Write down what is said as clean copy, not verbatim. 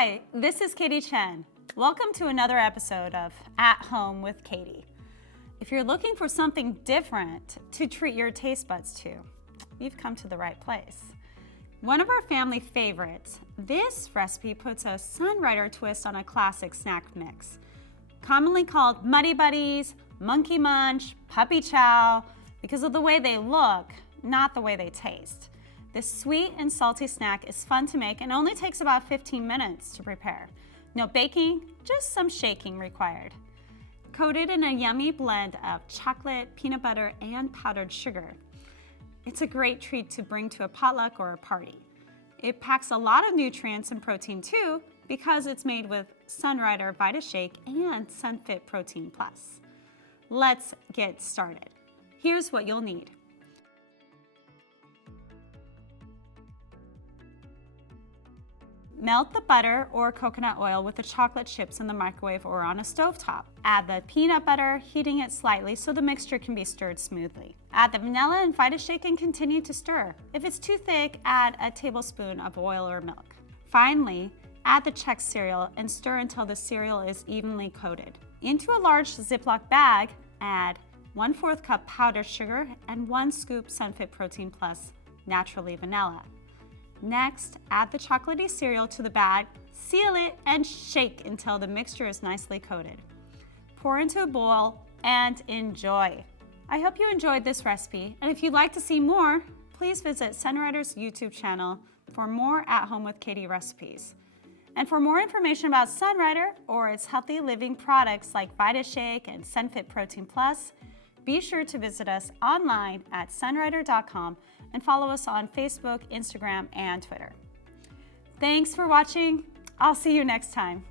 Hi, this is Katie Chen. Welcome to another episode of At Home with Katie. If you're looking for something different to treat your taste buds to, you've come to the right place. One of our family favorites, this recipe puts a Sunrider twist on a classic snack mix. Commonly called Muddy Buddies, Monkey Munch, Puppy Chow, because of the way they look, not the way they taste. This sweet and salty snack is fun to make and only takes about 15 minutes to prepare. No baking, just some shaking required. Coated in a yummy blend of chocolate, peanut butter, and powdered sugar. It's a great treat to bring to a potluck or a party. It packs a lot of nutrients and protein too, because it's made with Sunrider VitaShake and SunFit Protein Plus. Let's get started. Here's what you'll need. Melt the butter or coconut oil with the chocolate chips in the microwave or on a stovetop. Add the peanut butter, heating it slightly so the mixture can be stirred smoothly. Add the vanilla and VitaShake and continue to stir. If it's too thick, add a tablespoon of oil or milk. Finally, add the Chex cereal and stir until the cereal is evenly coated. Into a large Ziploc bag, add 1/4 cup powdered sugar and 1 scoop SunFit Protein Plus naturally vanilla. Next, add the chocolatey cereal to the bag, seal it, and shake until the mixture is nicely coated. Pour into a bowl and enjoy. I hope you enjoyed this recipe, and if you'd like to see more, please visit Sunrider's YouTube channel for more At Home with Katie recipes. And for more information about Sunrider or its healthy living products like VitaShake and SunFit Protein Plus, be sure to visit us online at sunrider.com and follow us on Facebook, Instagram, and Twitter. Thanks for watching. I'll see you next time.